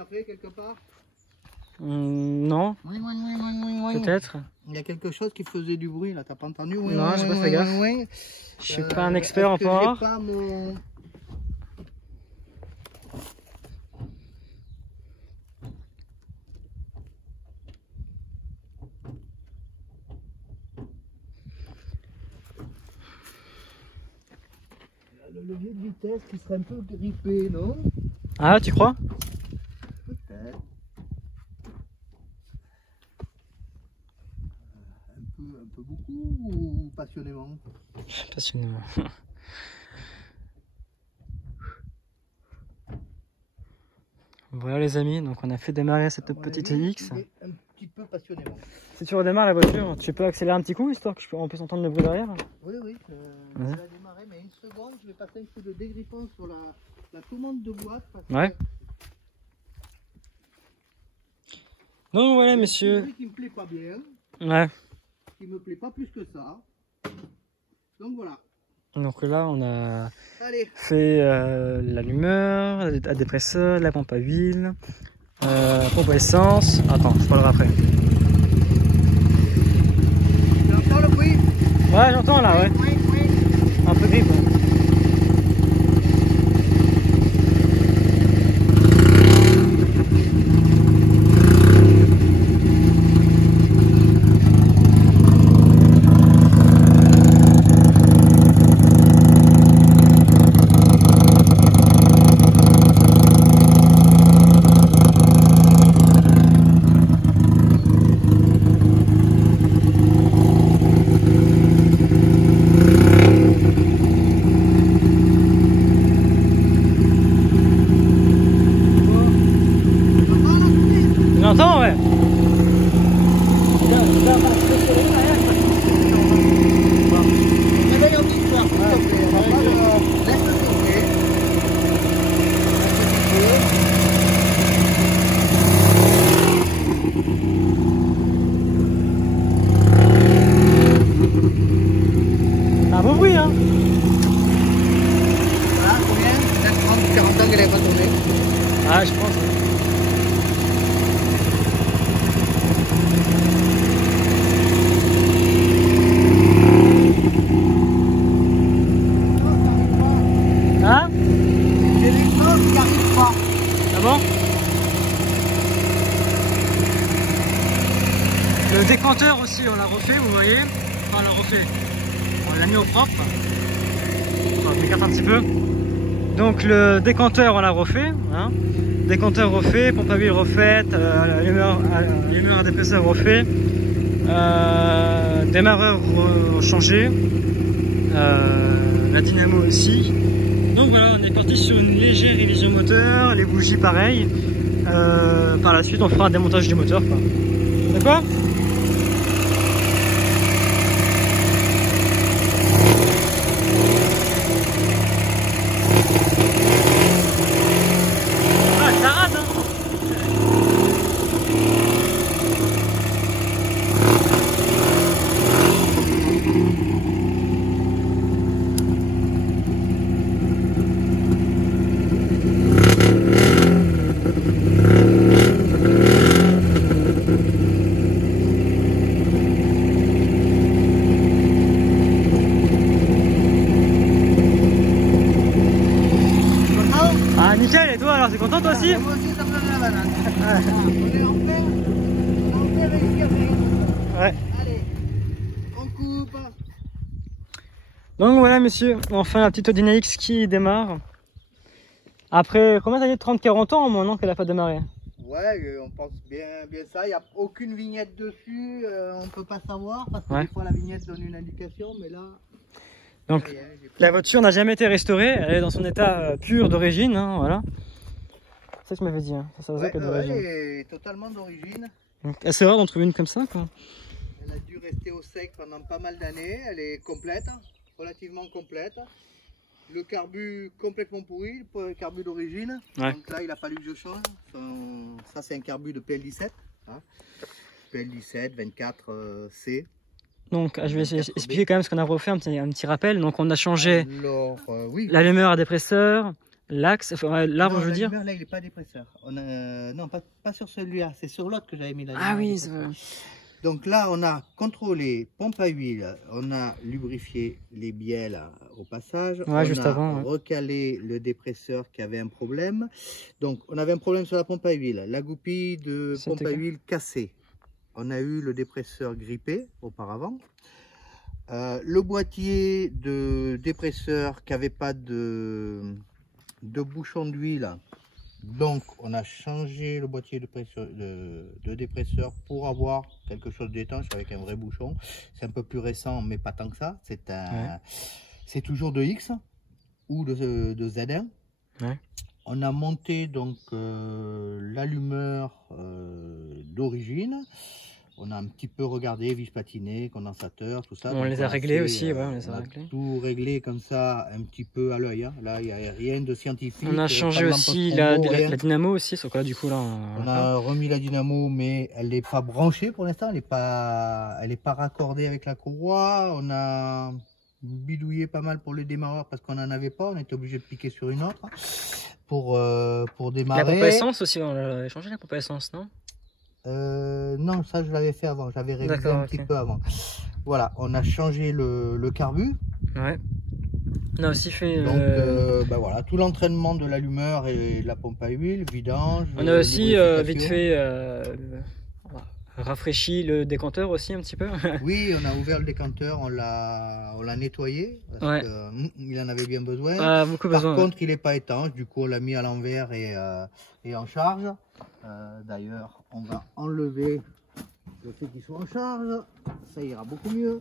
café quelque part? Non. Peut-être. Il y a quelque chose qui faisait du bruit là, t'as pas entendu? Non, j'ai pas fait gaffe. Je suis pas un expert encore. Pas mon... Le levier de vitesse qui serait un peu grippé, non? Ah, tu crois? Peut-être. Un peu beaucoup ou passionnément? Passionnément. Voilà les amis, donc on a fait démarrer cette petite EX. Un petit peu passionnément. Si tu redémarres la voiture, tu peux accélérer un petit coup histoire qu'on puisse entendre le bruit derrière? Oui, oui, je vais démarrer, mais une seconde, je vais passer un coup de dégrippant sur la commande de boîte. Ouais. Donc voilà messieurs. C'est un truc qui me plaît pas bien. Ouais. Qui me plaît pas plus que ça. Donc voilà. Donc là on a Allez. fait l'allumeur, la dépresseur, la pompe à huile, pompe à essence. Attends, je parlerai après. Tu entends le bruit? Ouais, j'entends là, ouais. Un peu grip. J'entends, ouais. Réveille un petit peu, s'il te plaît. Laisse-le tourner. Un bon bruit, hein. Voilà, combien? Peut-être 30 ou 40 ans qu'elle n'avait pas tourné. Ah, je pense. Hein? J'ai des choses qui n'arrivent pas. Ah bon? Le décanteur aussi, on l'a refait, vous voyez? Enfin, on l'a refait. On l'a mis au propre. Enfin, je m'écarte un petit peu. Donc le décanteur, on l'a refait. Hein? Décanteur refait, pompe à huile refaite, allumeur à dépresseur refait, démarreur changé, la dynamo aussi. Donc voilà, on est parti sur une légère révision moteur, les bougies pareil. Par la suite, on fera un démontage du moteur. D'accord? Ah, ça rate, hein. Ah nickel, et toi alors, t'es content toi aussi? Moi aussi ça me donne la banane. On est en plein réussi à faire. Ouais. Allez, on coupe. Donc voilà monsieur, enfin la petite Audi X qui démarre. Après combien d'années? 30-40 ans maintenant qu'elle a pas démarré? Ouais, on pense bien ça. Il n'y a aucune vignette dessus. On peut pas savoir parce que Ouais. des fois la vignette donne une indication, mais là. Donc rien, la voiture n'a jamais été restaurée, elle est dans son état pur d'origine, hein, voilà. C'est ça que je m'avais dit, hein. Ça ouais, d'origine. elle est totalement d'origine. Donc assez rare d'en trouver une comme ça, quoi. Elle a dû rester au sec pendant pas mal d'années. Elle est complète, relativement complète. Le carbu complètement pourri, le carbu d'origine. Ouais. Donc là, il a fallu que je change. Ça, c'est un carbu de PL17. Hein. PL17, 24C. Donc je vais expliquer quand même ce qu'on a refait, un petit rappel. Donc on a changé Alors, oui. l'allumeur à dépresseur, L'axe, enfin, l'arbre, je veux dire. Là, il n'est pas dépresseur. Non, pas sur celui-là. C'est sur l'autre que j'avais mis la lumière. Ah oui, donc là, on a contrôlé pompe à huile, on a lubrifié les bielles au passage, ouais, juste avant, recalé le dépresseur qui avait un problème. Donc, on avait un problème sur la pompe à huile, la goupille de pompe à huile cassée. On a eu le dépresseur grippé auparavant. Le boîtier de dépresseur qui n'avait pas de bouchon d'huile. Donc, on a changé le boîtier de dépresseur pour avoir quelque chose d'étanche avec un vrai bouchon. C'est un peu plus récent, mais pas tant que ça. C'est toujours de X ou de Z1. Ouais. On a monté donc l'allumeur d'origine. On a un petit peu regardé, vis patinée, condensateur, tout ça. On les a réglés aussi, ouais, on les a réglés. Tout réglé comme ça, un petit peu à l'œil. Hein. Là, il n'y a rien de scientifique. On a changé aussi la dynamo aussi, sur quoi du coup là. On a remis la dynamo, mais elle n'est pas branchée pour l'instant. Elle n'est pas raccordée avec la courroie. On a bidouillé pas mal pour le démarreur parce qu'on n'en avait pas. On était obligé de piquer sur une autre pour démarrer. La pompe à essence aussi, on a changé la pompe à essence, non? Non, ça je l'avais fait avant, j'avais révisé un petit peu avant. Voilà, on a changé le carbu. Ouais. On a aussi fait. Donc, bah voilà, tout l'entraînement de l'allumeur et de la pompe à huile, vidange. On a aussi vite fait rafraîchi le décanteur aussi un petit peu. Oui, on a ouvert le décanteur, on l'a nettoyé parce qu'il en avait bien besoin. Par contre, il n'est pas étanche, du coup on l'a mis à l'envers et en charge. D'ailleurs, on va enlever le fait qu'il soit en charge, ça ira beaucoup mieux.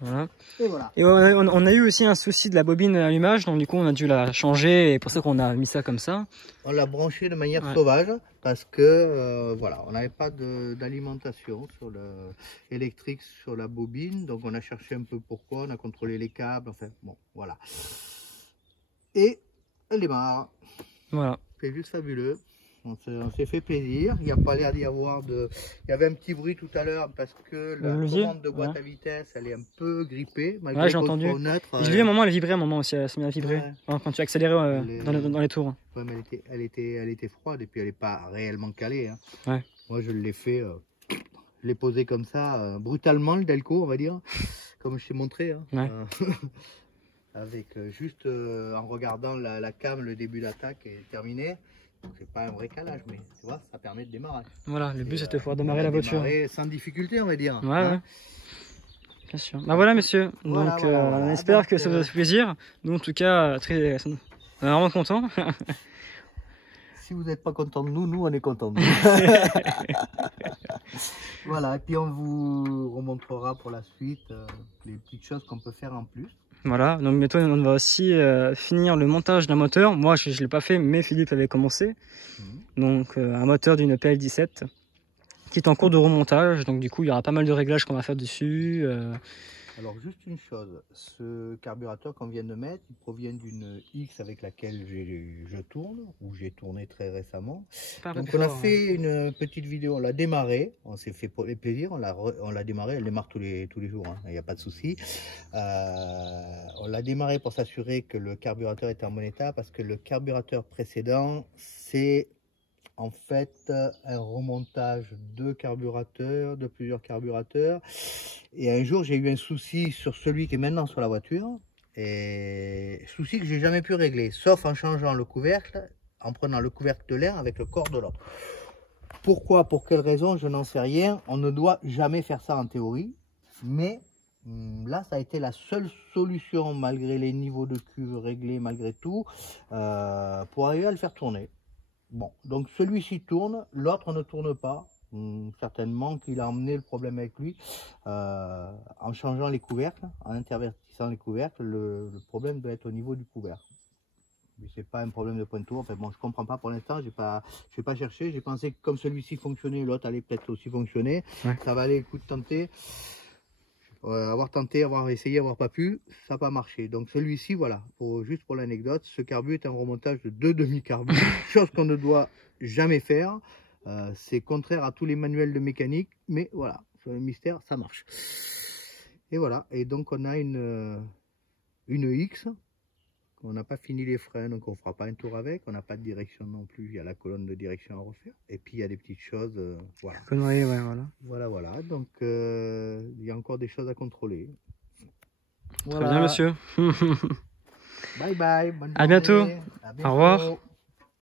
Voilà. Et voilà. Et on a eu aussi un souci de la bobine d'allumage, donc du coup on a dû la changer et pour ça qu'on a mis ça comme ça. On l'a branché de manière sauvage parce que voilà, on n'avait pas d'alimentation sur électrique sur la bobine, donc on a cherché un peu pourquoi, on a contrôlé les câbles, enfin bon voilà. Et elle démarre. Voilà. C'est juste fabuleux. On s'est fait plaisir, il n'y a pas l'air d'y avoir de... Il y avait un petit bruit tout à l'heure parce que la commande de boîte à vitesse, elle est un peu grippée. Ouais, j'ai entendu. J'ai vu un moment, elle vibrait un moment aussi, elle s'est mis à vibrer quand tu accélérais dans les tours. Ouais, mais elle était froide et puis elle n'est pas réellement calée. Hein. Ouais. Moi je l'ai fait, je l'ai posé comme ça, brutalement le Delco on va dire, comme je t'ai montré. Hein. Ouais. Avec juste en regardant la cam, le début d'attaque est terminé. C'est pas un vrai calage, mais tu vois, ça permet de démarrer. Voilà, le but c'était de pouvoir démarrer la voiture. Sans difficulté, on va dire. Ouais, hein. Bien sûr. Bah voilà, messieurs. Voilà, donc, on espère que ça vous a fait plaisir. Nous, en tout cas, on est vraiment contents. Si vous n'êtes pas content de nous, nous, on est contents de nous. Voilà, et puis on vous remontrera pour la suite les petites choses qu'on peut faire en plus. Voilà, donc bientôt on va aussi finir le montage d'un moteur. Moi je ne l'ai pas fait, mais Philippe avait commencé. Donc un moteur d'une PL17 qui est en cours de remontage. Donc du coup il y aura pas mal de réglages qu'on va faire dessus. Alors juste une chose, ce carburateur qu'on vient de mettre, il provient d'une X avec laquelle je tourne, ou j'ai tourné très récemment. Donc on a fait une petite vidéo, on l'a démarré, on s'est fait pour les plaisirs, on l'a démarré, elle démarre tous les jours, il n'y a pas de souci. On l'a démarré pour s'assurer que le carburateur était en bon état, parce que le carburateur précédent, c'est en fait un remontage de plusieurs carburateurs. Et un jour, j'ai eu un souci sur celui qui est maintenant sur la voiture. Et souci que j'ai jamais pu régler, sauf en changeant le couvercle, en prenant le couvercle de l'air avec le corps de l'autre. Pourquoi, pour quelle raison, je n'en sais rien. On ne doit jamais faire ça en théorie. Mais là, ça a été la seule solution, malgré les niveaux de cuve réglés, malgré tout, pour arriver à le faire tourner. Bon, donc celui-ci tourne, l'autre ne tourne pas. Certainement qu'il a emmené le problème avec lui. En changeant les couvercles, en intervertissant les couvercles, le problème doit être au niveau du couvercle. C'est pas un problème de pointure. Enfin bon, je comprends pas pour l'instant. Je vais pas chercher. J'ai pensé que comme celui-ci fonctionnait, l'autre allait peut-être aussi fonctionner. Ouais. Ça va aller, écoute, tenter. Avoir tenté, avoir essayé, avoir pas pu, ça n'a pas marché. Donc celui-ci, voilà, juste pour l'anecdote, ce carbu est un remontage de 2 demi-carbus, chose qu'on ne doit jamais faire. C'est contraire à tous les manuels de mécanique, mais voilà, sur le mystère, ça marche. Et voilà, et donc on a une X On n'a pas fini les freins, donc on ne fera pas un tour avec. On n'a pas de direction non plus, il y a la colonne de direction à refaire. Et puis il y a des petites choses, voilà. Conneries, ouais, voilà. Voilà, donc il y a encore des choses à contrôler. Très bien, monsieur. Bye bye, bonne À bientôt. journée. À bientôt. Au revoir.